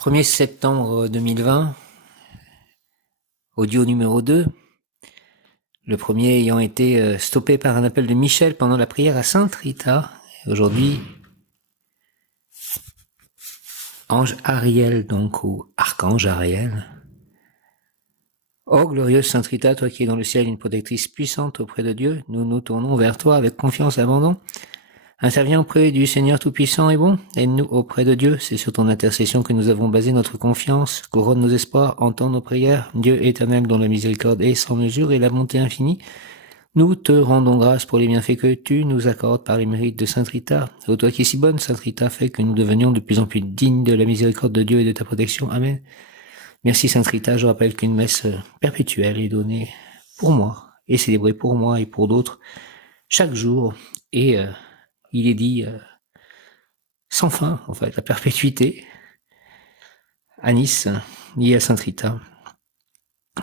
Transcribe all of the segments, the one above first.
1er septembre 2020, audio numéro 2, le premier ayant été stoppé par un appel de Michel pendant la prière à Sainte Rita. Aujourd'hui, Ange Ariel, donc, ou Archange Ariel. Oh, glorieuse Sainte Rita, toi qui es dans le ciel une protectrice puissante auprès de Dieu, nous nous tournons vers toi avec confiance et abandon. Interviens auprès du Seigneur Tout-Puissant et bon, aide-nous auprès de Dieu, c'est sur ton intercession que nous avons basé notre confiance, couronne nos espoirs, entends nos prières, Dieu éternel dont la miséricorde est sans mesure et la bonté infinie. Nous te rendons grâce pour les bienfaits que tu nous accordes par les mérites de Sainte Rita. Ô toi qui es si bonne, Sainte Rita, fais que nous devenions de plus en plus dignes de la miséricorde de Dieu et de ta protection. Amen. Merci Sainte Rita, je rappelle qu'une messe perpétuelle est donnée pour moi, et célébrée pour moi et pour d'autres, chaque jour, et il est dit sans fin, en fait, la perpétuité, à Nice, liée à Sainte Rita.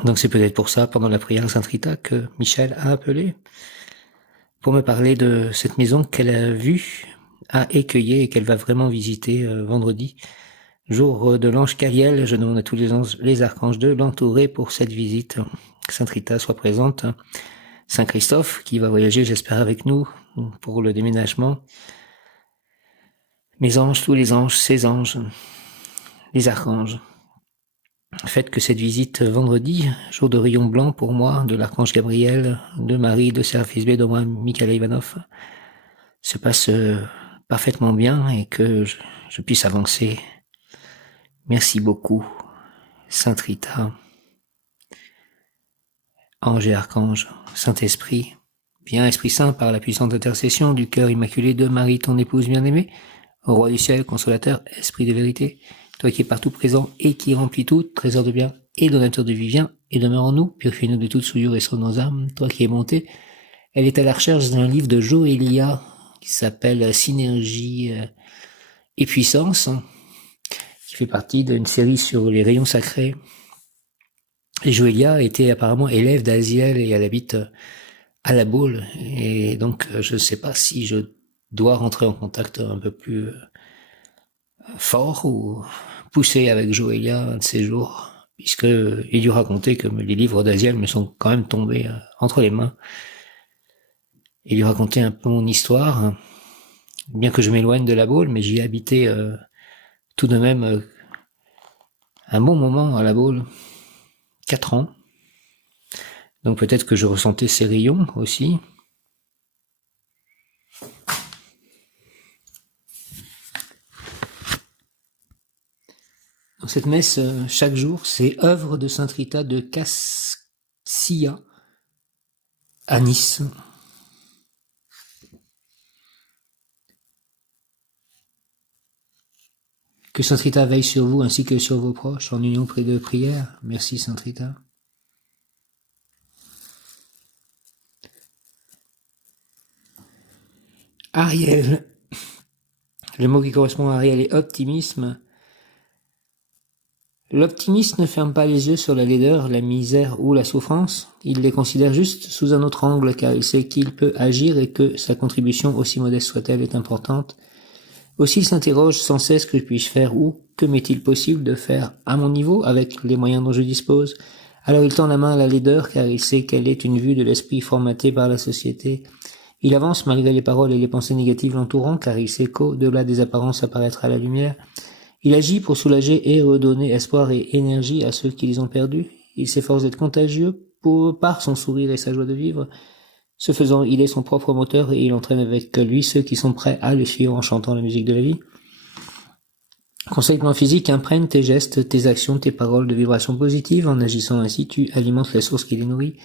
Donc c'est peut-être pour ça, pendant la prière à Sainte Rita, que Michel a appelé pour me parler de cette maison qu'elle a vue, a écueillée et qu'elle va vraiment visiter vendredi, jour de l'ange Cariel. Je demande à tous les archanges de l'entourer pour cette visite. Que Sainte Rita soit présente. Saint Christophe, qui va voyager, j'espère, avec nous pour le déménagement. Mes anges, tous les anges, ces anges, les archanges. Faites que cette visite vendredi, jour de rayon blanc pour moi, de l'archange Gabriel, de Marie, de Serapis B, de moi, Mikhail Ivanov, se passe parfaitement bien et que je puisse avancer. Merci beaucoup, Sainte Rita, ange et archange, Saint-Esprit, viens Esprit Saint par la puissante intercession du cœur immaculé de Marie, ton épouse bien-aimée, au roi du ciel, consolateur, esprit de vérité, toi qui es partout présent et qui remplis tout, trésor de bien et donateur de vie, viens et demeure en nous, purifie-nous de toute souillure et sauve nos âmes, toi qui es bonté. Elle est à la recherche d'un livre de Joëlia qui s'appelle Synergie et Puissance, qui fait partie d'une série sur les rayons sacrés. Et Joëlia était apparemment élève d'Aziel et elle habite à La Baule. Et donc, je ne sais pas si je dois rentrer en contact un peu plus fort ou pousser avec Joëlia un de ces jours, puisque il lui racontait que les livres d'Aziel me sont quand même tombés entre les mains. Il lui racontait un peu mon histoire, bien que je m'éloigne de La Baule, mais j'y ai habité tout de même un bon moment à La Baule, 4 ans. Donc peut-être que je ressentais ces rayons aussi. Dans cette messe, chaque jour, c'est œuvre de Sainte Rita de Cassia à Nice. Que Sainte Rita veille sur vous ainsi que sur vos proches en union près de prière. Merci Sainte Rita. Ariel. Le mot qui correspond à Ariel est optimisme. L'optimiste ne ferme pas les yeux sur la laideur, la misère ou la souffrance. Il les considère juste sous un autre angle car il sait qu'il peut agir et que sa contribution, aussi modeste soit-elle, est importante. Aussi il s'interroge sans cesse que puis-je faire ou que m'est-il possible de faire à mon niveau avec les moyens dont je dispose. Alors il tend la main à la laideur car il sait qu'elle est une vue de l'esprit formaté par la société. Il avance malgré les paroles et les pensées négatives l'entourant car il sait qu'au-delà des apparences apparaîtra la lumière. Il agit pour soulager et redonner espoir et énergie à ceux qui les ont perdus. Il s'efforce d'être contagieux par son sourire et sa joie de vivre. Ce faisant, il est son propre moteur et il entraîne avec lui ceux qui sont prêts à le suivre en chantant la musique de la vie. Conseil plan physique, imprègne tes gestes, tes actions, tes paroles de vibrations positives. En agissant ainsi, tu alimentes la source qui les nourrit.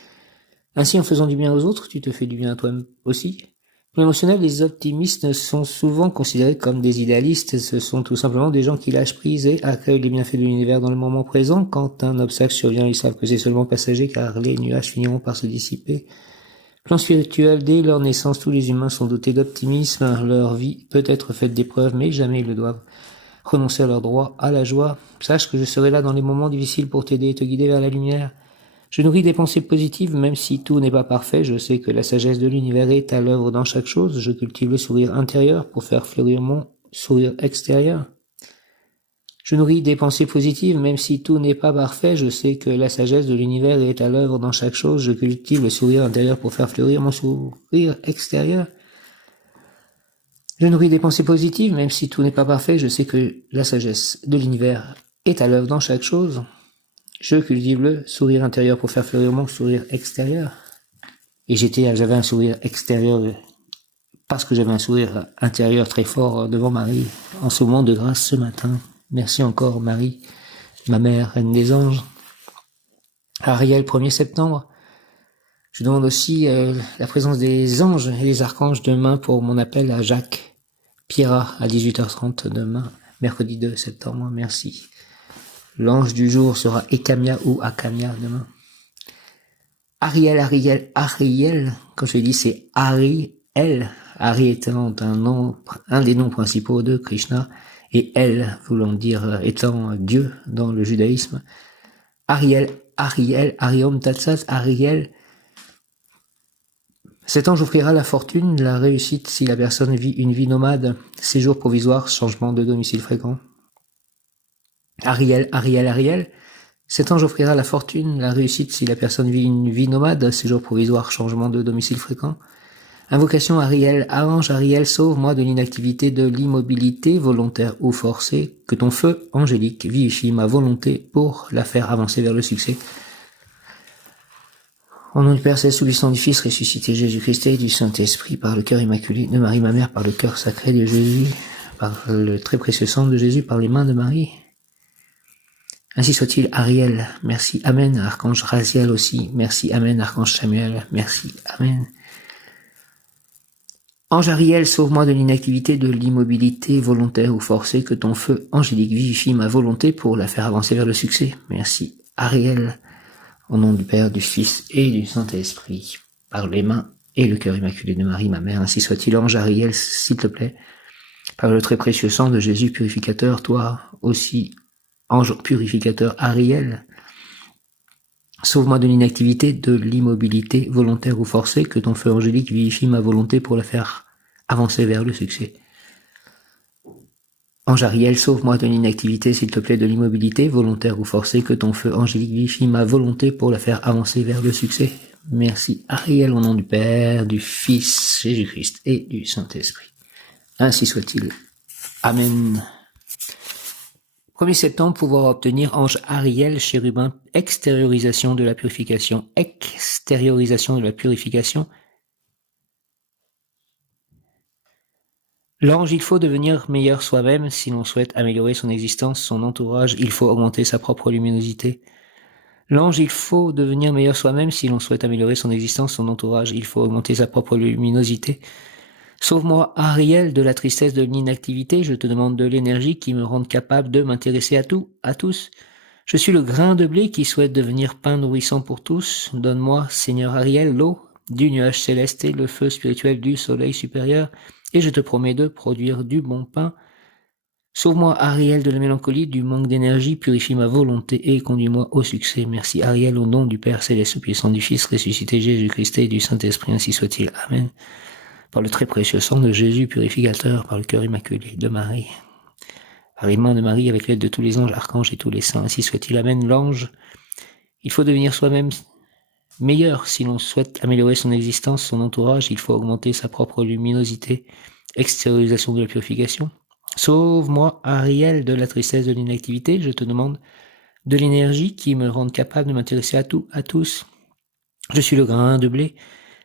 Ainsi, en faisant du bien aux autres, tu te fais du bien à toi-même aussi. Pour l'émotionnel, les optimistes sont souvent considérés comme des idéalistes. Ce sont tout simplement des gens qui lâchent prise et accueillent les bienfaits de l'univers dans le moment présent. Quand un obstacle survient, ils savent que c'est seulement passager car les nuages finiront par se dissiper. Plan spirituel, dès leur naissance, tous les humains sont dotés d'optimisme. Leur vie peut être faite d'épreuves, mais jamais ils ne doivent renoncer à leur droit à la joie. Sache que je serai là dans les moments difficiles pour t'aider et te guider vers la lumière. Je nourris des pensées positives, même si tout n'est pas parfait. Je sais que la sagesse de l'univers est à l'œuvre dans chaque chose. Je cultive le sourire intérieur pour faire fleurir mon sourire extérieur. Je nourris des pensées positives, même si tout n'est pas parfait, je sais que la sagesse de l'univers est à l'œuvre dans chaque chose, je cultive le sourire intérieur pour faire fleurir mon sourire extérieur. Je nourris des pensées positives, même si tout n'est pas parfait, je sais que la sagesse de l'univers est à l'œuvre dans chaque chose. Je cultive le sourire intérieur pour faire fleurir mon sourire extérieur. Et j'avais un sourire extérieur parce que j'avais un sourire intérieur très fort devant Marie en ce moment de grâce ce matin. Merci encore Marie, ma mère, reine des anges. Ariel, 1er septembre. Je demande aussi la présence des anges et des archanges demain pour mon appel à Jacques Pierrat à 18h30 demain, mercredi 2 septembre. Merci. L'ange du jour sera Ekamia ou Akamia demain. Ariel, quand je dis c'est Ariel, Ari étant un des noms principaux de Krishna, et El voulant dire étant Dieu dans le judaïsme. Ariel, Ariom Tatsat, Ariel. Cet ange offrira la fortune, la réussite si la personne vit une vie nomade, séjour provisoire, changement de domicile fréquent. Ariel. Cet ange offrira la fortune, la réussite si la personne vit une vie nomade, séjour provisoire, changement de domicile fréquent. Invocation Ariel, ange Ariel, sauve-moi de l'inactivité, de l'immobilité, volontaire ou forcée, que ton feu angélique vivifie ma volonté pour la faire avancer vers le succès. Au nom du Père Céleste, du Sang, du Fils, ressuscité Jésus-Christ et du Saint-Esprit, par le cœur immaculé de Marie, ma mère, par le cœur sacré de Jésus, par le très précieux sang de Jésus, par les mains de Marie. Ainsi soit-il, Ariel, merci, Amen, Archange Raziel aussi, merci, Amen, Archange Samuel, merci, Amen. Ange Ariel, sauve-moi de l'inactivité, de l'immobilité volontaire ou forcée, que ton feu angélique vivifie ma volonté pour la faire avancer vers le succès. Merci, Ariel, au nom du Père, du Fils et du Saint-Esprit, par les mains et le cœur immaculé de Marie, ma mère, ainsi soit-il, ange Ariel, s'il te plaît, par le très précieux sang de Jésus purificateur, toi aussi, ange purificateur Ariel, sauve-moi de l'inactivité, de l'immobilité volontaire ou forcée, que ton feu angélique vivifie ma volonté pour la faire avancer vers le succès. Ange Ariel, sauve-moi de l'inactivité, s'il te plaît, de l'immobilité volontaire ou forcée, que ton feu angélique vivifie ma volonté pour la faire avancer vers le succès. Merci Ariel, au nom du Père, du Fils, Jésus-Christ et du Saint-Esprit. Ainsi soit-il. Amen. 1er septembre, pouvoir obtenir ange Ariel, chérubin, extériorisation de la purification. Extériorisation de la purification. L'ange, il faut devenir meilleur soi-même si l'on souhaite améliorer son existence, son entourage, il faut augmenter sa propre luminosité. L'ange, il faut devenir meilleur soi-même si l'on souhaite améliorer son existence, son entourage, il faut augmenter sa propre luminosité. Sauve-moi, Ariel, de la tristesse de l'inactivité, je te demande de l'énergie qui me rende capable de m'intéresser à tout, à tous. Je suis le grain de blé qui souhaite devenir pain nourrissant pour tous. Donne-moi, Seigneur Ariel, l'eau du nuage céleste et le feu spirituel du soleil supérieur, et je te promets de produire du bon pain. Sauve-moi, Ariel, de la mélancolie, du manque d'énergie, purifie ma volonté et conduis-moi au succès. Merci, Ariel, au nom du Père Céleste, puissant du Fils, ressuscité Jésus-Christ et du Saint-Esprit, ainsi soit-il. Amen. Par le très précieux sang de Jésus, purificateur, par le cœur immaculé de Marie, par les mains de Marie, avec l'aide de tous les anges, archanges et tous les saints, ainsi soit-il. Amen. L'ange, il faut devenir soi-même meilleur si l'on souhaite améliorer son existence, son entourage, il faut augmenter sa propre luminosité. Extériorisation de la purification. Sauve-moi, Ariel, de la tristesse de l'inactivité, je te demande de l'énergie qui me rende capable de m'intéresser à tout, à tous. Je suis le grain de blé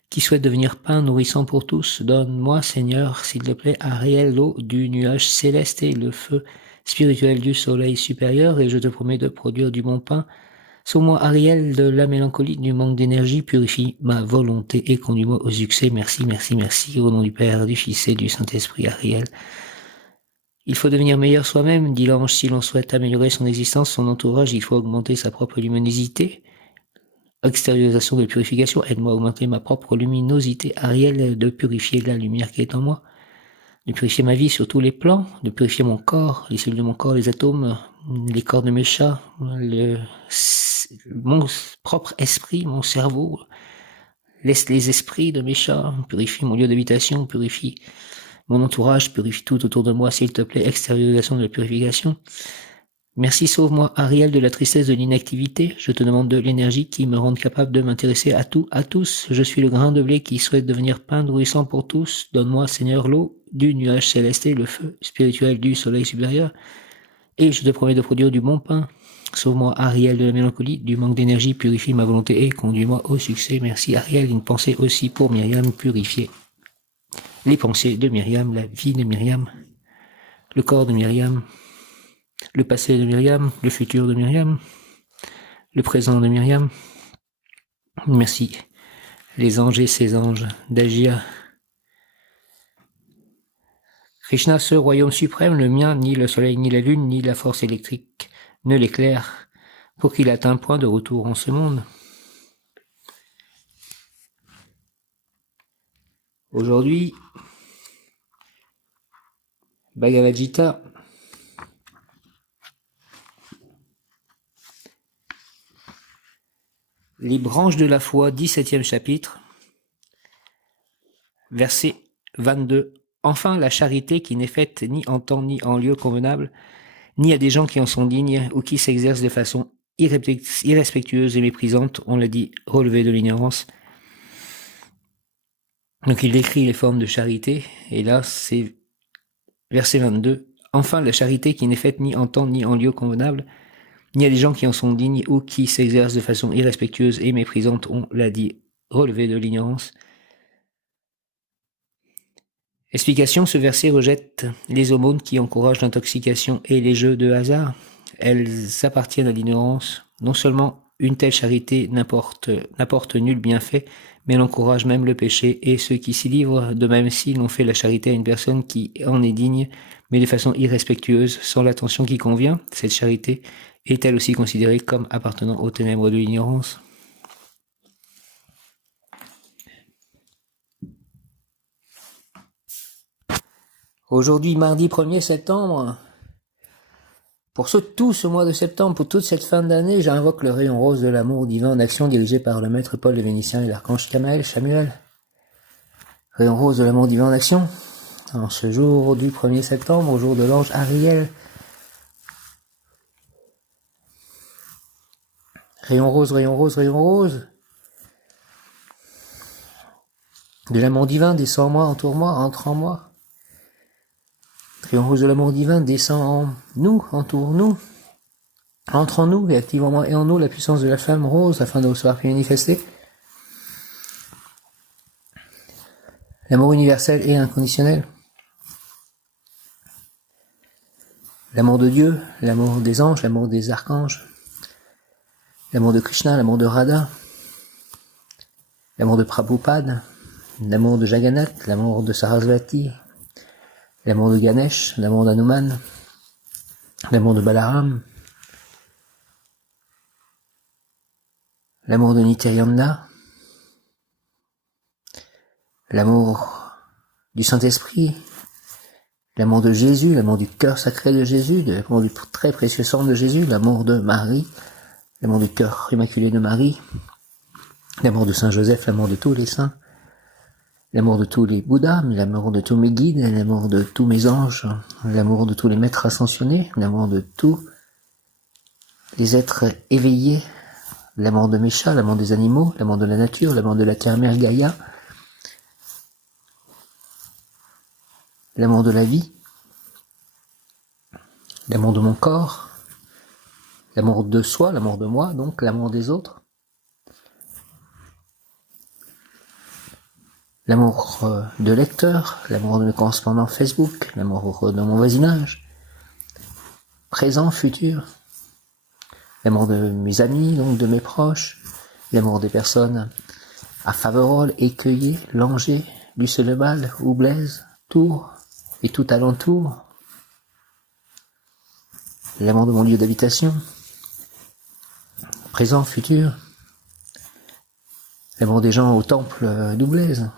qui souhaite devenir pain nourrissant pour tous. Donne-moi, Seigneur, s'il te plaît, Ariel, l'eau du nuage céleste et le feu spirituel du soleil supérieur, et je te promets de produire du bon pain. Sauve-moi, Ariel, de la mélancolie, du manque d'énergie, purifie ma volonté et conduis-moi au succès. Merci, merci, merci, au nom du Père, du Fils et du Saint-Esprit, Ariel. Il faut devenir meilleur soi-même, dit l'ange, si l'on souhaite améliorer son existence, son entourage, il faut augmenter sa propre luminosité. Extériorisation de purification, aide-moi à augmenter ma propre luminosité, Ariel, de purifier la lumière qui est en moi, de purifier ma vie sur tous les plans, de purifier mon corps, les cellules de mon corps, les atomes, les corps de mes chats, mon propre esprit, mon cerveau, laisse les esprits de mes chats, purifie mon lieu d'habitation, purifie mon entourage, purifie tout autour de moi, s'il te plaît, extériorisation de la purification. Merci, sauve-moi, Ariel, de la tristesse de l'inactivité. Je te demande de l'énergie qui me rende capable de m'intéresser à tout, à tous. Je suis le grain de blé qui souhaite devenir pain nourrissant pour tous. Donne-moi, Seigneur, l'eau du nuage céleste et le feu spirituel du soleil supérieur. Et je te promets de produire du bon pain. Sauve-moi, Ariel, de la mélancolie, du manque d'énergie, purifie ma volonté et conduis-moi au succès. Merci, Ariel. Une pensée aussi pour Myriam, purifier les pensées de Myriam, la vie de Myriam, le corps de Myriam, le passé de Myriam, le futur de Myriam, le présent de Myriam. Merci, les anges et ses anges, d'agir. Krishna, ce royaume suprême, le mien, ni le soleil, ni la lune, ni la force électrique ne l'éclaire, pour qu'il atteigne point de retour en ce monde. Aujourd'hui, Bhagavad Gita, les branches de la foi, 17e chapitre, verset 22. Enfin, la charité qui n'est faite ni en temps ni en lieu convenable, ni à des gens qui en sont dignes ou qui s'exercent de façon irrespectueuse et méprisante, on l'a dit, relevé de l'ignorance. Donc il décrit les formes de charité, et là c'est verset 22. Enfin, la charité qui n'est faite ni en temps ni en lieu convenable, ni à des gens qui en sont dignes ou qui s'exercent de façon irrespectueuse et méprisante, on l'a dit, relevé de l'ignorance. Explication, ce verset rejette les aumônes qui encouragent l'intoxication et les jeux de hasard. Elles appartiennent à l'ignorance. Non seulement une telle charité n'apporte nul bienfait, mais elle encourage même le péché et ceux qui s'y livrent, de même si l'on fait la charité à une personne qui en est digne, mais de façon irrespectueuse, sans l'attention qui convient, cette charité est elle aussi considérée comme appartenant aux ténèbres de l'ignorance. Aujourd'hui, mardi 1er septembre, pour tout ce mois de septembre, pour toute cette fin d'année, j'invoque le rayon rose de l'amour divin en action dirigé par le maître Paul le Vénitien et l'archange Samuel. Rayon rose de l'amour divin en action, en ce jour du 1er septembre, au jour de l'ange Ariel. Rayon rose, rayon rose, rayon rose. De l'amour divin descend en moi, entoure-moi, entre en moi. Rayon rose de l'amour divin descend en nous, entoure-nous, entre en nous et active en moi et en nous la puissance de la flamme rose afin de recevoir puis manifester l'amour universel et inconditionnel. L'amour de Dieu, l'amour des anges, l'amour des archanges, l'amour de Krishna, l'amour de Radha, l'amour de Prabhupada, l'amour de Jagannath, l'amour de Sarasvati, l'amour de Ganesh, l'amour d'Hanuman, l'amour de Balaram, l'amour de Nityananda, l'amour du Saint-Esprit, l'amour de Jésus, l'amour du cœur sacré de Jésus, l'amour du très précieux sang de Jésus, l'amour de Marie, l'amour du cœur immaculé de Marie, l'amour de Saint Joseph, l'amour de tous les saints, l'amour de tous les Bouddhas, l'amour de tous mes guides, l'amour de tous mes anges, l'amour de tous les maîtres ascensionnés, l'amour de tous les êtres éveillés, l'amour de mes chats, l'amour des animaux, l'amour de la nature, l'amour de la terre-mère Gaïa, l'amour de la vie, l'amour de mon corps, l'amour de soi, l'amour de moi, donc l'amour des autres, l'amour de lecteur, l'amour de mes correspondants Facebook, l'amour de mon voisinage, présent, futur, l'amour de mes amis, donc de mes proches, l'amour des personnes à Faverolles, Écueillé, Langeais, Lucé-le-Bal, Oublaise, Tours et tout alentour, l'amour de mon lieu d'habitation, présent, futur, l'amour des gens au temple d'Oublaise,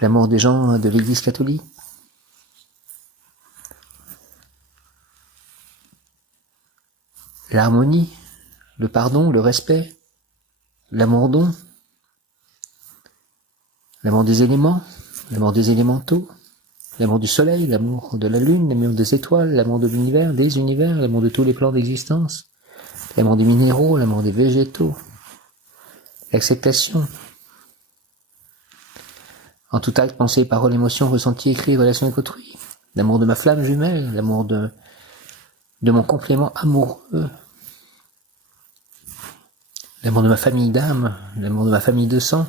l'amour des gens de l'église catholique, l'harmonie, le pardon, le respect, l'amour don, l'amour des éléments, l'amour des élémentaux, L'amour du soleil, l'amour de la lune, l'amour des étoiles, l'amour de l'univers, des univers, l'amour de tous les plans d'existence, l'amour des minéraux, l'amour des végétaux, l'acceptation. En tout acte, pensée, parole, émotion, ressenti, écrit, relation avec autrui. L'amour de ma flamme jumelle, l'amour de mon complément amoureux. L'amour de ma famille d'âme, l'amour de ma famille de sang.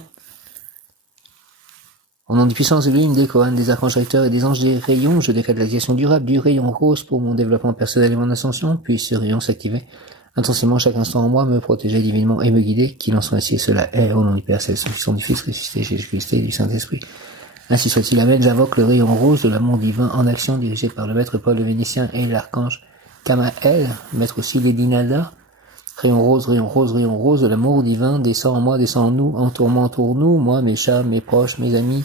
Au nom des puissances de l'une, des Kohan, des archanges recteurs et des anges des rayons, je décrète la création durable du rayon rose pour mon développement personnel et mon ascension, puis ce rayon s'activer intensément chaque instant en moi, me protéger divinement et me guider, qu'il en soit ainsi et cela est, au nom du Père Céleste, du Fils, du Fils, ressuscité, Jésus-Christ et du Saint-Esprit. Ainsi soit-il, amen. J'invoque le rayon rose de l'amour divin en action, dirigé par le maître Paul le Vénitien et l'archange Tamaël, maître aussi Lady Nada. Rayon rose, rayon rose, rayon rose de l'amour divin, descend en moi, descend en nous, entoure-nous, moi, mes chats, mes proches, mes amis,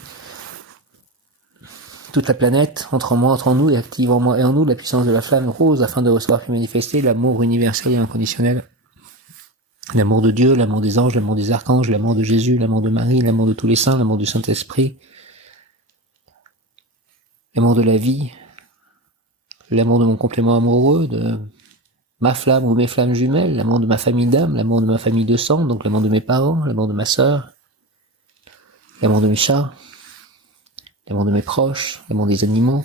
toute la planète, entre en moi, entre en nous, et active en moi et en nous la puissance de la flamme rose, afin de recevoir et manifester l'amour universel et inconditionnel. L'amour de Dieu, l'amour des anges, l'amour des archanges, l'amour de Jésus, l'amour de Marie, l'amour de tous les saints, l'amour du Saint-Esprit, l'amour de la vie, l'amour de mon complément amoureux, de ma flamme ou mes flammes jumelles, l'amour de ma famille d'âme, l'amour de ma famille de sang, donc l'amour de mes parents, l'amour de ma sœur, l'amour de mes chats, l'amour de mes proches, l'amour des animaux,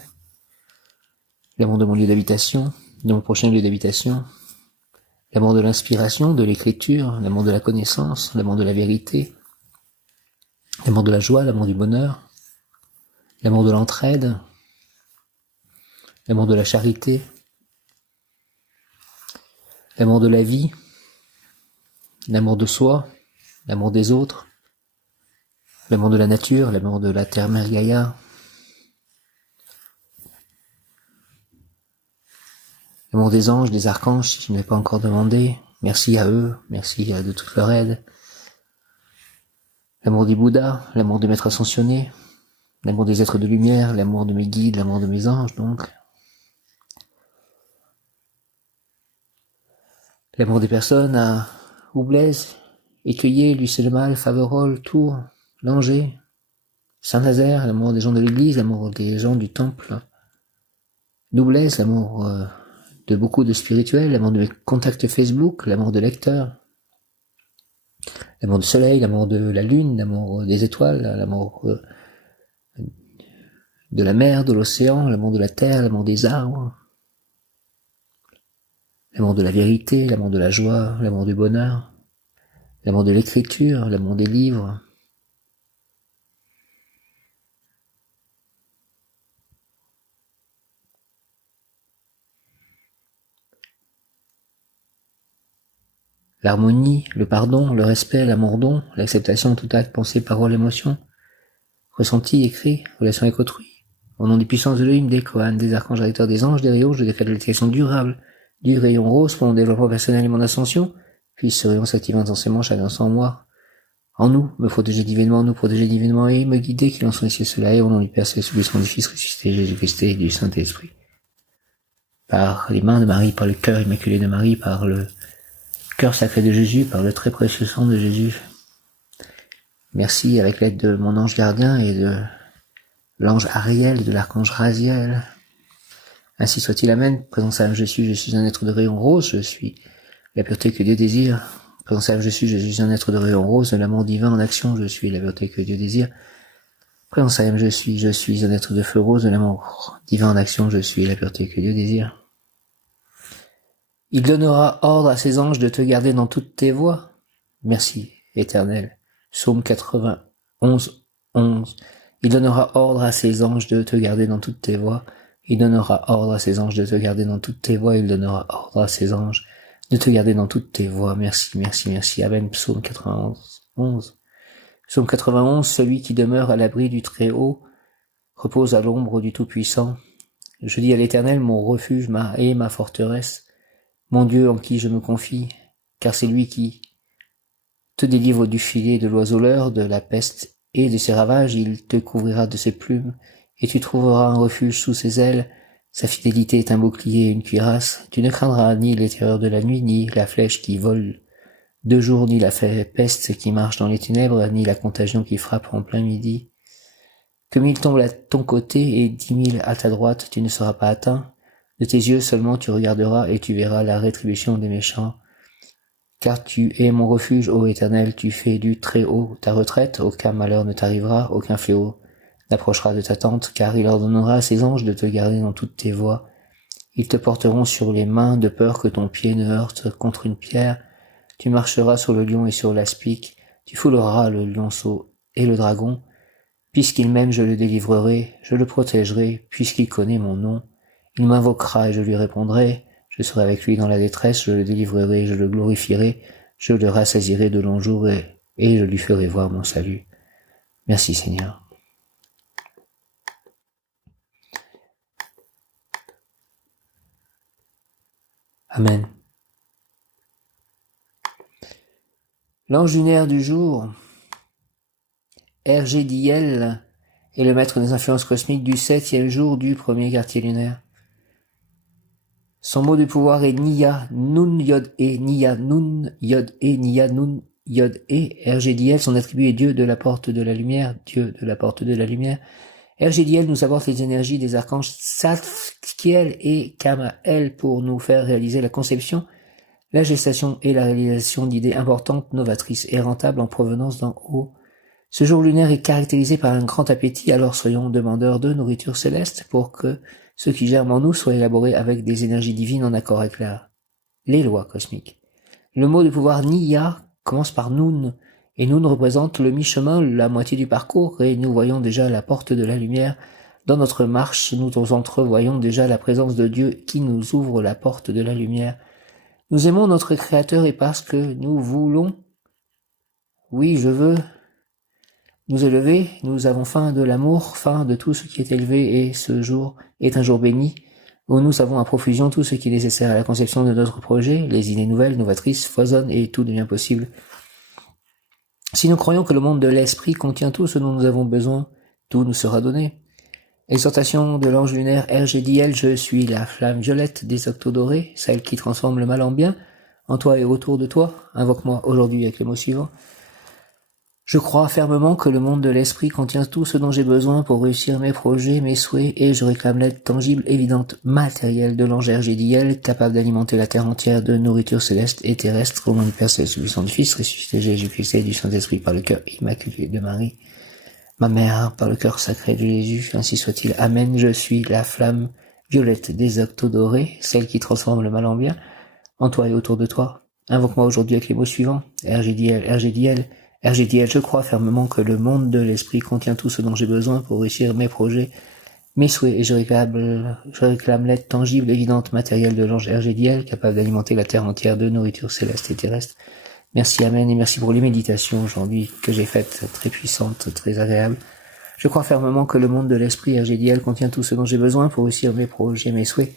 l'amour de mon lieu d'habitation, de mon prochain lieu d'habitation, l'amour de l'inspiration, de l'écriture, l'amour de la connaissance, l'amour de la vérité, l'amour de la joie, l'amour du bonheur, l'amour de l'entraide, l'amour de la charité, l'amour de la vie, l'amour de soi, l'amour des autres, l'amour de la nature, l'amour de la terre mère Gaïa, l'amour des anges, des archanges, si je n'ai pas encore demandé, merci à eux, merci de toute leur aide, l'amour des Bouddhas, l'amour des maîtres ascensionnés, l'amour des êtres de lumière, l'amour de mes guides, l'amour de mes anges, donc, l'amour des personnes à Oublaise, Écueillé, Lucé-le-Mal, Faverolles, Tours, Langeais, Saint-Nazaire, l'amour des gens de l'église, l'amour des gens du temple, Doublaise, l'amour de beaucoup de spirituels, l'amour de mes contacts Facebook, l'amour de lecteurs, l'amour du soleil, l'amour de la lune, l'amour des étoiles, l'amour de la mer, de l'océan, l'amour de la terre, l'amour des arbres, l'amour de la vérité, l'amour de la joie, l'amour du bonheur, l'amour de l'écriture, l'amour des livres, l'harmonie, le pardon, le respect, l'amour-don, l'acceptation de tout acte, pensée, parole, émotion, ressenti, écrit, relation avec autrui. Au nom des puissances de l'une, des Kohan, des archanges recteurs, des anges, des rayons, je décrète l'utilisation durable du rayon rose pour mon développement personnel et mon ascension, puis ce rayon s'active intensément chaque instant en moi, en nous, me protéger divinement, nous protéger divinement et me guider, qu'il en soit ici cela est, au nom du Père Céleste, du Fils ressuscité, Jésus-Christ et du Saint-Esprit. Par les mains de Marie, par le cœur immaculé de Marie, par le cœur sacré de Jésus, par le très précieux sang de Jésus. Merci avec l'aide de mon ange gardien et de l'ange Ariel, de l'archange Raziel. Ainsi soit-il, amen. Présence à je suis un être de rayon rose, je suis la pureté que Dieu désire. Présence à je suis un être de rayon rose, de l'amour divin en action, je suis la pureté que Dieu désire. Présence à je suis un être de feu rose, de l'amour divin en action, je suis la pureté que Dieu désire. Il donnera ordre à ses anges de te garder dans toutes tes voies. Merci, Éternel. Psaume 91, 11. Il donnera ordre à ses anges de te garder dans toutes tes voies. Il donnera ordre à ses anges de te garder dans toutes tes voies. Il donnera ordre à ses anges de te garder dans toutes tes voies. Merci, merci, merci. Amen. Psaume 91, 11. Psaume 91. Celui qui demeure à l'abri du Très-Haut repose à l'ombre du Tout-Puissant. Je dis à l'Éternel, mon refuge, ma forteresse, mon Dieu en qui je me confie, car c'est lui qui te délivre du filet de l'oiseleur, de la peste et de ses ravages. Il te couvrira de ses plumes, et tu trouveras un refuge sous ses ailes. Sa fidélité est un bouclier et une cuirasse. Tu ne craindras ni les terreurs de la nuit, ni la flèche qui vole de jour, ni la peste qui marche dans les ténèbres, ni la contagion qui frappe en plein midi. Que 1000 tombent à ton côté et 10 000 à ta droite, tu ne seras pas atteint. De tes yeux seulement tu regarderas et tu verras la rétribution des méchants. Car tu es mon refuge, ô Éternel, tu fais du Très-Haut ta retraite, aucun malheur ne t'arrivera, aucun fléau n'approchera de ta tente, car il ordonnera à ses anges de te garder dans toutes tes voies. Ils te porteront sur les mains de peur que ton pied ne heurte contre une pierre. Tu marcheras sur le lion et sur l'aspic, tu fouleras le lionceau et le dragon. Puisqu'il m'aime, je le délivrerai, je le protégerai, puisqu'il connaît mon nom. Il m'invoquera et je lui répondrai, je serai avec lui dans la détresse, je le délivrerai, je le glorifierai, je le rassasierai de longs jours et je lui ferai voir mon salut. Merci Seigneur. Amen. L'ange lunaire du jour, RGDL, est le maître des influences cosmiques du 7e jour du premier quartier lunaire. Son mot de pouvoir est Nia, Nun, Yod, E, Nia, Nun, Yod, E, Nia, Nun, Yod, E. RGDL, son attribut est Dieu de la porte de la lumière, Dieu de la porte de la lumière. RGDL nous apporte les énergies des archanges Tzadkiel et Kamael pour nous faire réaliser la conception, la gestation et la réalisation d'idées importantes, novatrices et rentables en provenance d'en haut. Ce jour lunaire est caractérisé par un grand appétit, alors soyons demandeurs de nourriture céleste pour que ce qui germe en nous soit élaboré avec des énergies divines en accord avec les lois cosmiques. Le mot de pouvoir Niya commence par Nun, et Nun représente le mi-chemin, la moitié du parcours, et nous voyons déjà la porte de la lumière. Dans notre marche, nous entrevoyons déjà la présence de Dieu qui nous ouvre la porte de la lumière. Nous aimons notre Créateur et parce que nous voulons, oui, je veux, nous élever, nous avons faim de l'amour, faim de tout ce qui est élevé, et ce jour est un jour béni, où nous avons à profusion tout ce qui est nécessaire à la conception de notre projet, les idées nouvelles, novatrices, foisonnent, et tout devient possible. Si nous croyons que le monde de l'esprit contient tout ce dont nous avons besoin, tout nous sera donné. Exhortation de l'ange lunaire RGDL, je suis la flamme violette des octodorés, celle qui transforme le mal en bien, en toi et autour de toi. Invoque-moi aujourd'hui avec les mots suivants. Je crois fermement que le monde de l'esprit contient tout ce dont j'ai besoin pour réussir mes projets, mes souhaits, et je réclame l'aide tangible, évidente, matérielle de l'ange RGDL, capable d'alimenter la terre entière de nourriture céleste et terrestre, au nom du Père Céleste, du Sang du Fils, ressuscité Jésus-Christ et du Saint-Esprit par le cœur immaculé de Marie, ma mère, par le cœur sacré de Jésus, ainsi soit-il. Amen. Je suis la flamme violette des octodorés, celle qui transforme le mal en bien, en toi et autour de toi. Invoque-moi aujourd'hui avec les mots suivants. RGDL, RGDL, RGDL, je crois fermement que le monde de l'esprit contient tout ce dont j'ai besoin pour réussir mes projets, mes souhaits, et je réclame l'aide tangible, évidente, matérielle de l'ange RGDL, capable d'alimenter la terre entière de nourriture céleste et terrestre. Merci, amen, et merci pour les méditations aujourd'hui que j'ai faites, très puissantes, très agréables. Je crois fermement que le monde de l'esprit RGDL contient tout ce dont j'ai besoin pour réussir mes projets, mes souhaits.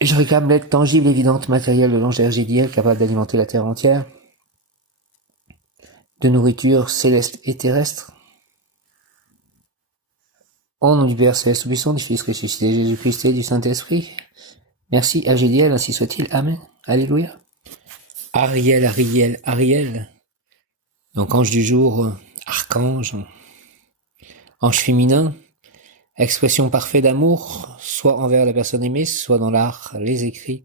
Et je réclame l'aide tangible, évidente, matérielle de l'ange RGDL, capable d'alimenter la terre entière de nourriture céleste et terrestre. Au nom du Père Céleste Tout-Puissant, du Fils ressuscité Jésus-Christ et du Saint-Esprit. Merci, RGDL, ainsi soit-il. Amen. Alléluia. Ariel, Ariel, Ariel. Donc ange du jour, archange, ange féminin, expression parfaite d'amour, soit envers la personne aimée, soit dans l'art, les écrits.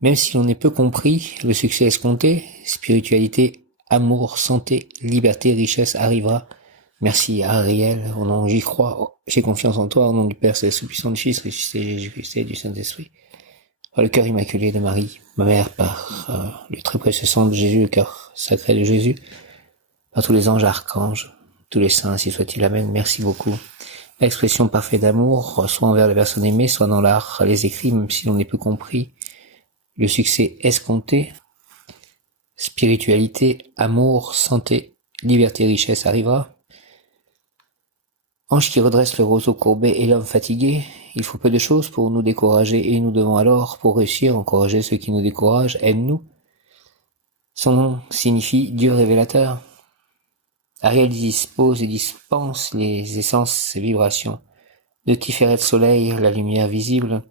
Même si l'on est peu compris, le succès escompté, spiritualité, amour, santé, liberté, richesse arrivera. Merci Ariel, au nom j'y crois, j'ai confiance en toi, au nom du Père Céleste Tout-Puissant, du Fils ressuscité Jésus-Christ et du Saint-Esprit. Par le cœur immaculé de Marie, ma mère, par le très précieux sang de Jésus, le cœur sacré de Jésus, par tous les anges, archanges, tous les saints, ainsi soit-il. Amen. Merci beaucoup. L'expression parfaite d'amour, soit envers la personne aimée, soit dans l'art, les écrits, même si l'on n'est peu compris. Le succès escompté, spiritualité, amour, santé, liberté, richesse arrivera. Ange qui redresse le roseau courbé et l'homme fatigué, il faut peu de choses pour nous décourager et nous devons alors, pour réussir, encourager ceux qui nous découragent, aide-nous. Son nom signifie Dieu révélateur. Ariel dispose et dispense les essences et vibrations de Tiferet Soleil, la lumière visible,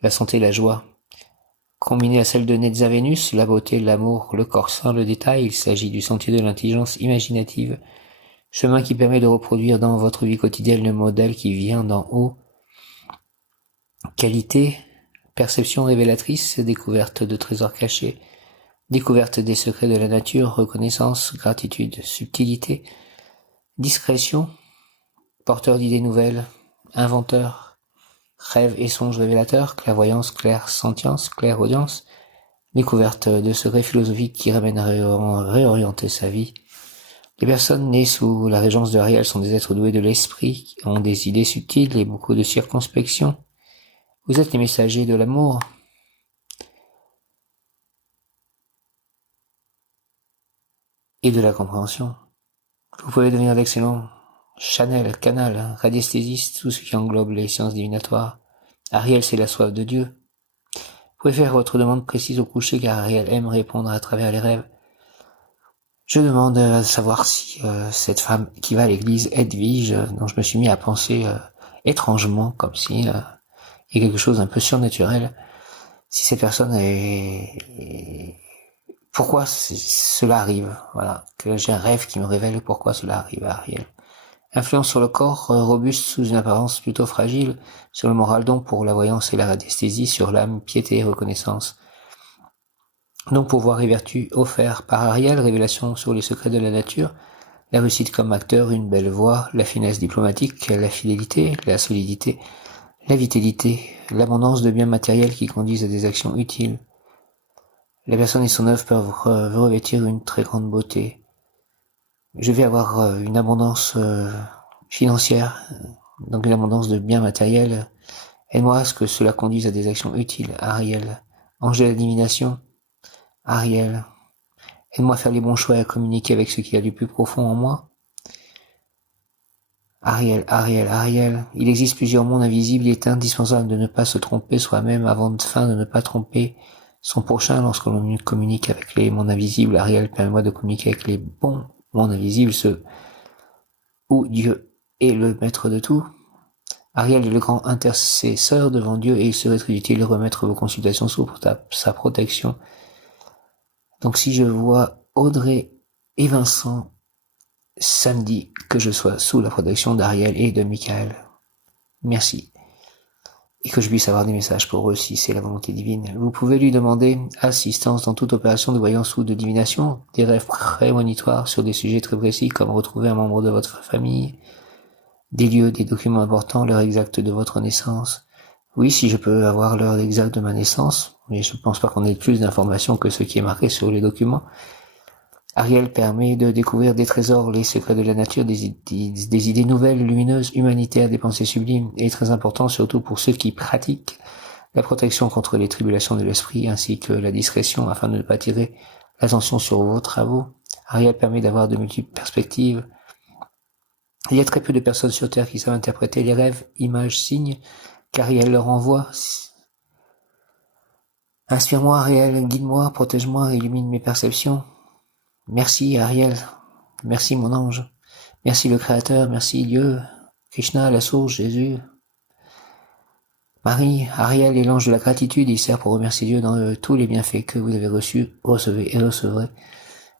la santé, la joie. Combinée à celle de Netza Vénus, la beauté, l'amour, le corps sain, le détail, il s'agit du sentier de l'intelligence imaginative. chemin qui permet de reproduire dans votre vie quotidienne le modèle qui vient d'en haut. Qualité, perception révélatrice, découverte de trésors cachés, découverte des secrets de la nature, reconnaissance, gratitude, subtilité, discrétion, porteur d'idées nouvelles, inventeur, rêve et songe révélateur, clairvoyance, clairsentience, clairaudience, découverte de secrets philosophiques qui ramènent à réorienter sa vie. Les personnes nées sous la régence de Ariel sont des êtres doués de l'esprit, qui ont des idées subtiles et beaucoup de circonspection. Vous êtes les messagers de l'amour. Et de la compréhension. Vous pouvez devenir d'excellents canal, radiesthésistes, tout ce qui englobe les sciences divinatoires. Ariel, c'est la soif de Dieu. Vous pouvez faire votre demande précise au coucher car Ariel aime répondre à travers les rêves. Je demande à savoir si cette femme qui va à l'église, Edwige, dont je me suis mis à penser étrangement, comme si il y a quelque chose d'un peu surnaturel, si cette personne est... Pourquoi cela arrive, voilà, que j'ai un rêve qui me révèle pourquoi cela arrive à Ariel. Influence sur le corps, robuste sous une apparence plutôt fragile, sur le moral donc pour la voyance et la radiesthésie, sur l'âme, piété et reconnaissance. Donc pouvoir et vertu offerts par Ariel, révélation sur les secrets de la nature, la réussite comme acteur, une belle voix, la finesse diplomatique, la fidélité, la solidité, la vitalité, l'abondance de biens matériels qui conduisent à des actions utiles. La personne et son œuvre peuvent revêtir une très grande beauté. Je vais avoir une abondance financière, donc une abondance de biens matériels. Aide-moi à ce que cela conduise à des actions utiles, Ariel. Ange de la divination, Ariel. Aide-moi à faire les bons choix et à communiquer avec ce qu'il y a du plus profond en moi. Ariel, Ariel, Ariel. Il existe plusieurs mondes invisibles. Il est indispensable de ne pas se tromper soi-même avant de ne pas tromper son prochain lorsque l'on communique avec les mondes invisibles. Ariel, permet-moi de communiquer avec les bons mondes invisibles, ceux où Dieu est le maître de tout. Ariel est le grand intercesseur devant Dieu et il serait très utile de remettre vos consultations sous sa protection. Donc si je vois Audrey et Vincent samedi, que je sois sous la protection d'Ariel et de Michael. Merci. Et que je puisse avoir des messages pour eux si c'est la volonté divine. Vous pouvez lui demander assistance dans toute opération de voyance ou de divination, des rêves prémonitoires sur des sujets très précis comme retrouver un membre de votre famille, des lieux, des documents importants, l'heure exacte de votre naissance. Oui, si je peux avoir l'heure exacte de ma naissance, mais je ne pense pas qu'on ait plus d'informations que ce qui est marqué sur les documents. Ariel permet de découvrir des trésors, les secrets de la nature, des idées nouvelles, lumineuses, humanitaires, des pensées sublimes, et très important surtout pour ceux qui pratiquent la protection contre les tribulations de l'esprit, ainsi que la discrétion afin de ne pas tirer l'attention sur vos travaux. Ariel permet d'avoir de multiples perspectives. Il y a très peu de personnes sur Terre qui savent interpréter les rêves, images, signes, qu'Ariel leur envoie. Inspire-moi, Ariel, guide-moi, protège-moi, illumine mes perceptions. Merci Ariel, merci mon ange, merci le Créateur, merci Dieu, Krishna, la source, Jésus, Marie, Ariel et l'ange de la gratitude, il sert pour remercier Dieu dans tous les bienfaits que vous avez reçus, recevez et recevrez.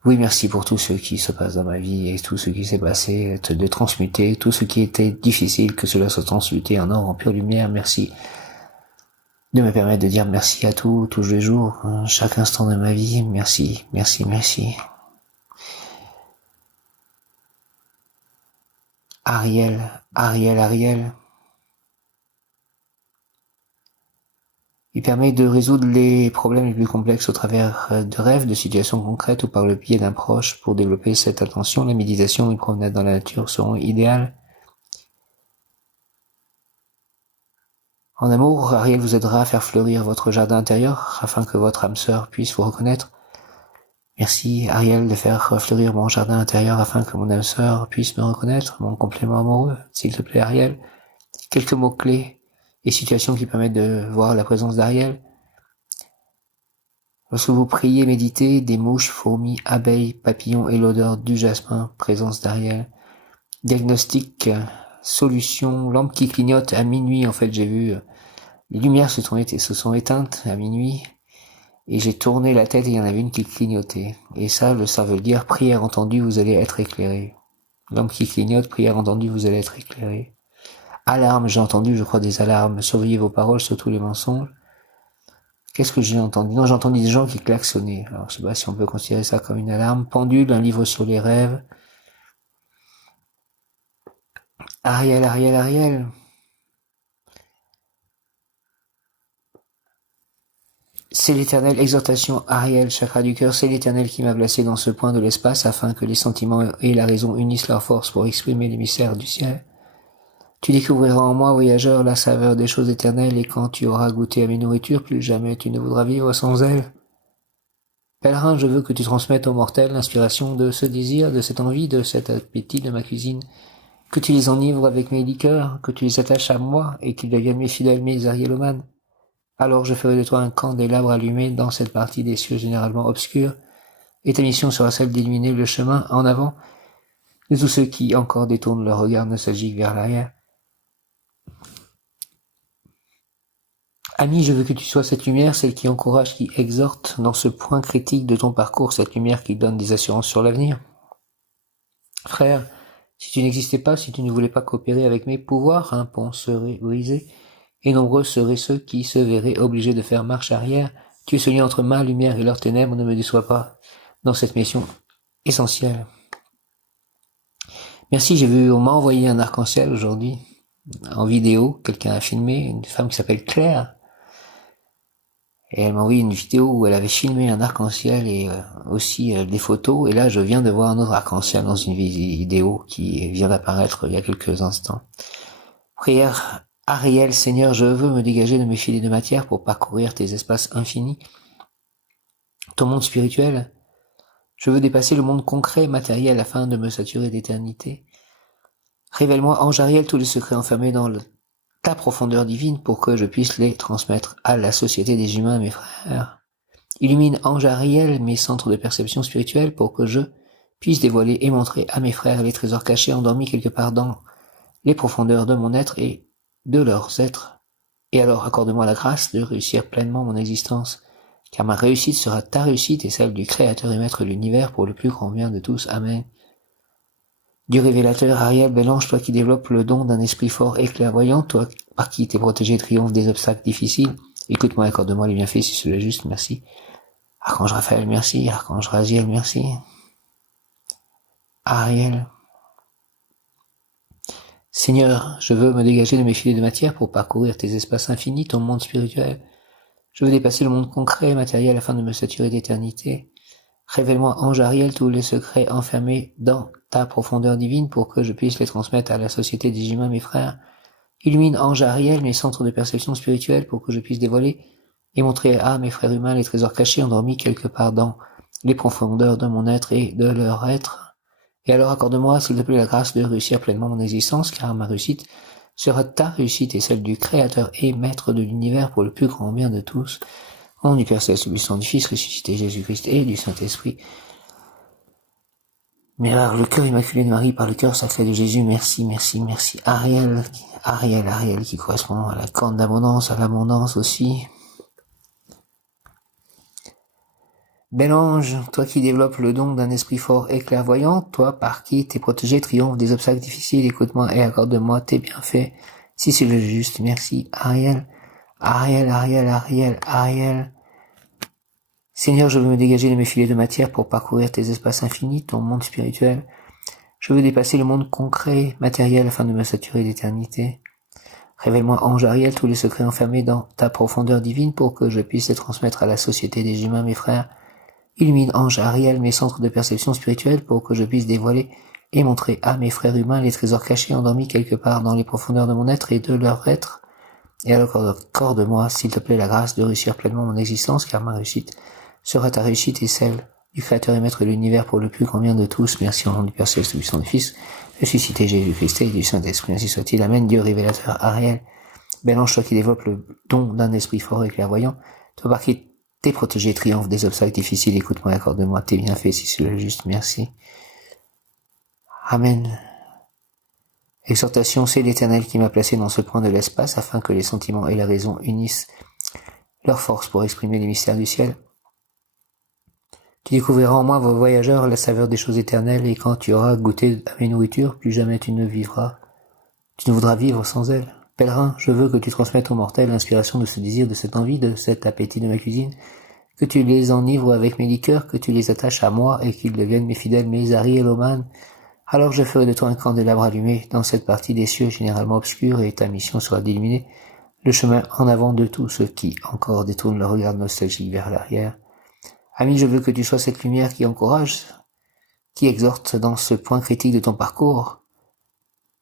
Oui, merci pour tout ce qui se passe dans ma vie et tout ce qui s'est passé, de transmuter tout ce qui était difficile, que cela soit transmuté en or, en pure lumière. Merci de me permettre de dire merci à tous les jours, chaque instant de ma vie. Merci, merci, merci. Ariel, Ariel, Ariel. Il permet de résoudre les problèmes les plus complexes au travers de rêves, de situations concrètes ou par le biais d'un proche. Pour développer cette attention, la méditation et une promenade dans la nature seront idéales. En amour, Ariel vous aidera à faire fleurir votre jardin intérieur afin que votre âme sœur puisse vous reconnaître. Merci Ariel de faire fleurir mon jardin intérieur afin que mon âme sœur puisse me reconnaître, mon complément amoureux. S'il te plaît Ariel, quelques mots-clés et situations qui permettent de voir la présence d'Ariel. Lorsque vous priez, méditez, des mouches, fourmis, abeilles, papillons et l'odeur du jasmin, présence d'Ariel. Diagnostic, solution, lampe qui clignote à minuit. En fait, j'ai vu les lumières se sont éteintes à minuit. Et j'ai tourné la tête et il y en avait une qui clignotait. Et ça veut dire prière entendue, vous allez être éclairé. Lampe qui clignote, prière entendue, vous allez être éclairé. Alarme, j'ai entendu, je crois, des alarmes. Surveillez vos paroles, surtout les mensonges. Qu'est-ce que j'ai entendu? Non, j'ai entendu des gens qui klaxonnaient. Alors, je sais pas si on peut considérer ça comme une alarme. Pendule, un livre sur les rêves. Ariel, Ariel, Ariel. C'est l'Éternel, exhortation Ariel, chakra du cœur, c'est l'Éternel qui m'a placé dans ce point de l'espace afin que les sentiments et la raison unissent leurs forces pour exprimer les mystères du ciel. Tu découvriras en moi, voyageur, la saveur des choses éternelles, et quand tu auras goûté à mes nourritures, plus jamais tu ne voudras vivre sans elles. Pèlerin, je veux que tu transmettes aux mortels l'inspiration de ce désir, de cette envie, de cet appétit de ma cuisine, que tu les enivres avec mes liqueurs, que tu les attaches à moi, et qu'ils deviennent mes fidèles, mes ariélomanes. Alors je ferai de toi un candélabre allumé dans cette partie des cieux généralement obscure, et ta mission sera celle d'illuminer le chemin en avant de tous ceux qui encore détournent leur regard nostalgique vers l'arrière. Ami, je veux que tu sois cette lumière, celle qui encourage, qui exhorte dans ce point critique de ton parcours, cette lumière qui donne des assurances sur l'avenir. Frère, si tu n'existais pas, si tu ne voulais pas coopérer avec mes pouvoirs, un pont serait brisé, et nombreux seraient ceux qui se verraient obligés de faire marche arrière. Tu es celui entre ma lumière et leurs ténèbres, ne me déçois pas dans cette mission essentielle. Merci, on m'a envoyé un arc-en-ciel aujourd'hui, en vidéo, quelqu'un a filmé, une femme qui s'appelle Claire, et elle m'a envoyé une vidéo où elle avait filmé un arc-en-ciel et aussi des photos, et là je viens de voir un autre arc-en-ciel dans une vidéo qui vient d'apparaître il y a quelques instants. Prière Ariel, Seigneur, je veux me dégager de mes filets de matière pour parcourir tes espaces infinis, ton monde spirituel. Je veux dépasser le monde concret, matériel, afin de me saturer d'éternité. Révèle-moi, ange Ariel, tous les secrets enfermés dans ta profondeur divine pour que je puisse les transmettre à la société des humains, mes frères. Illumine, ange Ariel, mes centres de perception spirituelle pour que je puisse dévoiler et montrer à mes frères les trésors cachés endormis quelque part dans les profondeurs de mon être et de leurs êtres. Et alors accorde-moi la grâce de réussir pleinement mon existence, car ma réussite sera ta réussite et celle du Créateur et Maître de l'univers pour le plus grand bien de tous. Amen. Dieu révélateur, Ariel, bel ange, toi qui développes le don d'un esprit fort et clairvoyant, toi par qui t'es protégé triomphe des obstacles difficiles, écoute-moi, accorde-moi les bienfaits si cela est juste, merci. Archange Raphaël, merci. Archange Raziel, merci. Ariel. Seigneur, je veux me dégager de mes filets de matière pour parcourir tes espaces infinis, ton monde spirituel. Je veux dépasser le monde concret et matériel afin de me saturer d'éternité. Révèle-moi, ange Ariel, tous les secrets enfermés dans ta profondeur divine pour que je puisse les transmettre à la société des humains, mes frères. Illumine, ange Ariel, mes centres de perception spirituelle pour que je puisse dévoiler et montrer à mes frères humains les trésors cachés endormis quelque part dans les profondeurs de mon être et de leur être. Et alors accorde-moi, s'il te plaît, la grâce de réussir pleinement mon existence, car ma réussite sera ta réussite et celle du Créateur et Maître de l'univers pour le plus grand bien de tous. Au nom du Père Céleste, du Sang, du Fils ressuscité, Jésus-Christ et du Saint-Esprit. Mère, le cœur immaculé de Marie par le cœur sacré de Jésus, merci, merci, merci. Ariel, Ariel, Ariel, qui correspond à la corne d'abondance, à l'abondance aussi. Bel ange, toi qui développes le don d'un esprit fort et clairvoyant, toi par qui t'es protégé triomphe des obstacles difficiles, écoute-moi et accorde-moi tes bienfaits, si c'est le juste, merci. Ariel, Ariel, Ariel, Ariel, Ariel. Seigneur, je veux me dégager de mes filets de matière pour parcourir tes espaces infinis, ton monde spirituel. Je veux dépasser le monde concret, matériel, afin de me saturer d'éternité. Révèle-moi, ange Ariel, tous les secrets enfermés dans ta profondeur divine pour que je puisse les transmettre à la société des humains, mes frères. Illumine, ange Ariel, mes centres de perception spirituelle pour que je puisse dévoiler et montrer à mes frères humains les trésors cachés endormis quelque part dans les profondeurs de mon être et de leur être. Et alors accorde-moi, s'il te plaît, la grâce de réussir pleinement mon existence, car ma réussite sera ta réussite et celle du Créateur et Maître de l'univers pour le plus grand bien de tous. Merci au nom du Père Céleste, du Sang, du Fils, ressuscité Jésus-Christ et du Saint-Esprit, ainsi soit-il. Amen. Dieu révélateur Ariel, bel ange, toi qui développes le don d'un esprit fort et clairvoyant, toi par qui t'es protégé, triomphe des obstacles difficiles, écoute-moi et accorde-moi tes bienfaits si c'est le juste. Merci. Amen. Exhortation, c'est l'Éternel qui m'a placé dans ce point de l'espace afin que les sentiments et la raison unissent leurs forces pour exprimer les mystères du ciel. Tu découvriras en moi, voyageur, la saveur des choses éternelles, et quand tu auras goûté à mes nourritures, plus jamais tu ne voudras vivre sans elles. Pèlerin, je veux que tu transmettes aux mortels l'inspiration de ce désir, de cette envie, de cet appétit de ma cuisine, que tu les enivres avec mes liqueurs, que tu les attaches à moi et qu'ils deviennent mes fidèles, mes Ariel-Oman. Alors je ferai de toi un candélabre allumé dans cette partie des cieux généralement obscure et ta mission sera d'illuminer le chemin en avant de tous ceux qui encore détournent leur regard nostalgique vers l'arrière. Ami, je veux que tu sois cette lumière qui encourage, qui exhorte dans ce point critique de ton parcours.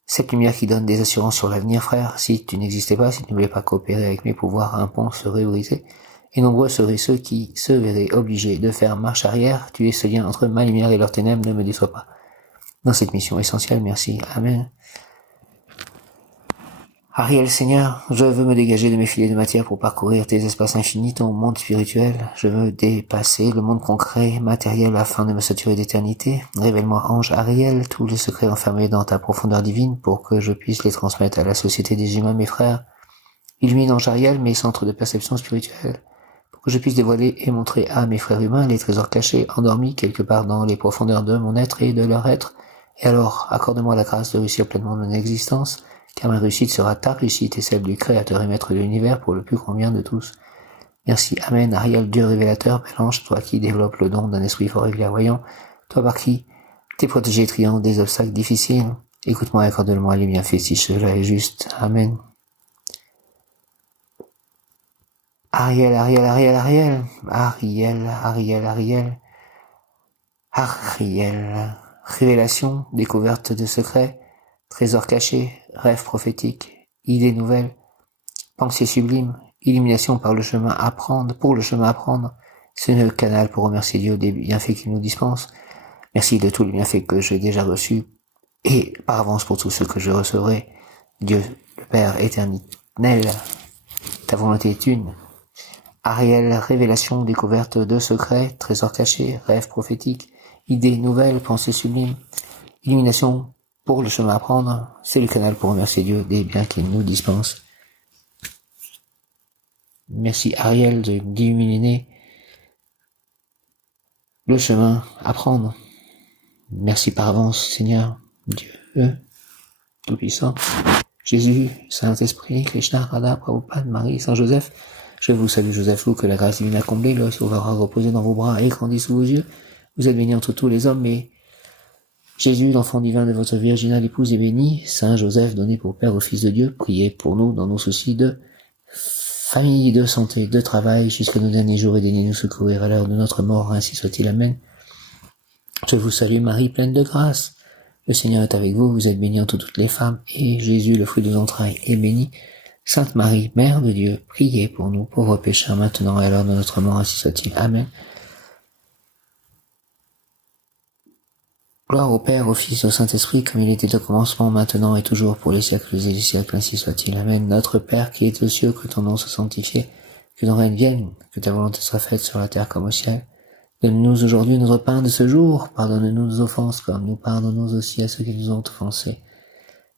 Cette lumière qui donne des assurances sur l'avenir, frère. Si tu n'existais pas, si tu ne voulais pas coopérer avec mes pouvoirs, un pont serait brisé, et nombreux seraient ceux qui se verraient obligés de faire marche arrière. Tu es ce lien entre ma lumière et leurs ténèbres, ne me déçois pas. Dans cette mission essentielle, merci. Amen. Ariel, Seigneur, je veux me dégager de mes filets de matière pour parcourir tes espaces infinis, ton monde spirituel. Je veux dépasser le monde concret, matériel, afin de me saturer d'éternité. Révèle-moi, ange Ariel, tous les secrets enfermés dans ta profondeur divine pour que je puisse les transmettre à la société des humains, mes frères. Illumine, ange Ariel, mes centres de perception spirituelle, pour que je puisse dévoiler et montrer à mes frères humains les trésors cachés, endormis quelque part dans les profondeurs de mon être et de leur être. Et alors, accorde-moi la grâce de réussir pleinement mon existence, car ma réussite sera ta réussite et celle du Créateur et Maître de l'univers pour le plus grand bien de tous. Merci, Amen, Ariel, Dieu révélateur, bel ange, toi qui développes le don d'un esprit fort et clairvoyant, toi par qui t'es protégé triomphant des obstacles difficiles. Écoute-moi et accorde-moi les bienfaits si cela est juste. Amen. Ariel, Ariel, Ariel, Ariel, Ariel, Ariel, Ariel, Ariel, révélation, découverte de secrets, trésors cachés, rêves prophétiques, idées nouvelles, pensées sublimes, illumination par le chemin à prendre, pour le chemin à prendre, c'est le canal pour remercier Dieu des bienfaits qu'il nous dispense. Merci de tous les bienfaits que j'ai déjà reçus, et par avance pour tous ceux que je recevrai. Dieu, le Père éternel, ta volonté est une. Ariel, révélation, découverte de secrets, trésors cachés, rêves prophétiques, idées nouvelles, pensées sublimes, illumination pour le chemin à prendre, c'est le canal pour remercier Dieu des biens qu'il nous dispense. Merci Ariel d'illuminer le chemin à prendre. Merci par avance, Seigneur, Dieu Tout-Puissant, Jésus, Saint-Esprit, Krishna, Radha, Prabhupada, Marie, Saint Joseph. Je vous salue, Joseph, vous, que la grâce divine a comblé, le sauveur reposé dans vos bras et grandi sous vos yeux. Vous êtes béni entre tous les hommes, mais Jésus, l'enfant divin de votre virginale épouse, est béni. Saint Joseph, donné pour Père au Fils de Dieu, priez pour nous dans nos soucis de famille, de santé, de travail, jusqu'à nos derniers jours et daignez nous secourir à l'heure de notre mort, ainsi soit-il. Amen. Je vous salue, Marie, pleine de grâce. Le Seigneur est avec vous, vous êtes bénie entre toutes les femmes, et Jésus, le fruit de vos entrailles, est béni. Sainte Marie, Mère de Dieu, priez pour nous, pauvres pécheurs, maintenant et à l'heure de notre mort, ainsi soit-il. Amen. Gloire au Père, au Fils et au Saint-Esprit, comme il était au commencement, maintenant et toujours, pour les siècles et les siècles, ainsi soit-il. Amen. Notre Père qui es aux cieux, que ton nom soit sanctifié, que ton règne vienne, que ta volonté soit faite sur la terre comme au ciel. Donne-nous aujourd'hui notre pain de ce jour, pardonne-nous nos offenses, comme nous pardonnons aussi à ceux qui nous ont offensés.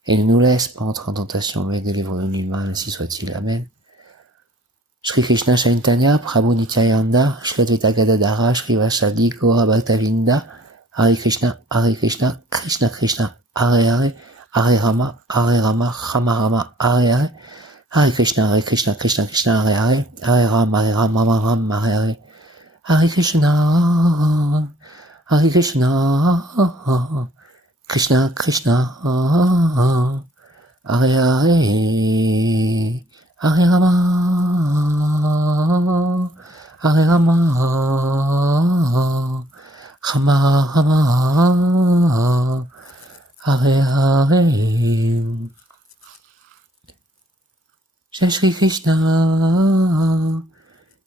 Et ne nous laisse pas entrer en tentation, mais délivre-nous du mal, ainsi soit-il. Amen. Shri Krishna Chaitanya, Prabhu Nityananda, Shladvita Gadadhara, Shri Vashadi, Gaura Bhaktavinda, Hare Krishna, Krishna Krishna, Hare Hare, Hare Rama, Rama Rama, Hare Hare, Hare Krishna, Krishna Krishna, Hare Hare, Hare Rama, Rama, Hare Hare, Hare Krishna, Krishna Krishna, Hare Hare, Hare Rama, Rama, Hare Hare. Jai Shri Krishna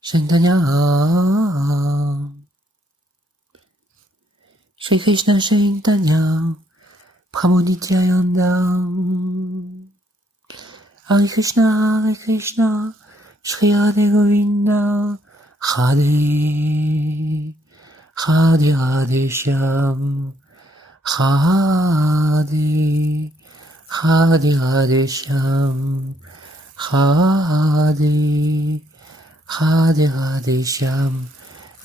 Chaitanya, Shri Krishna Chaitanya, Prabhu Nityananda, Hare Krishna, Shri Radhe Govinda, Radhe, Radhe Radhe Shyam, Radhe, Radhe Radhe Shyam, Radhe, Radhe Radhe Shyam,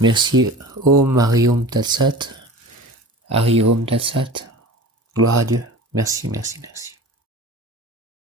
Merci Om Hariom Tatsat. Hariom Tatsat. Gloire à Dieu. Merci, merci, merci.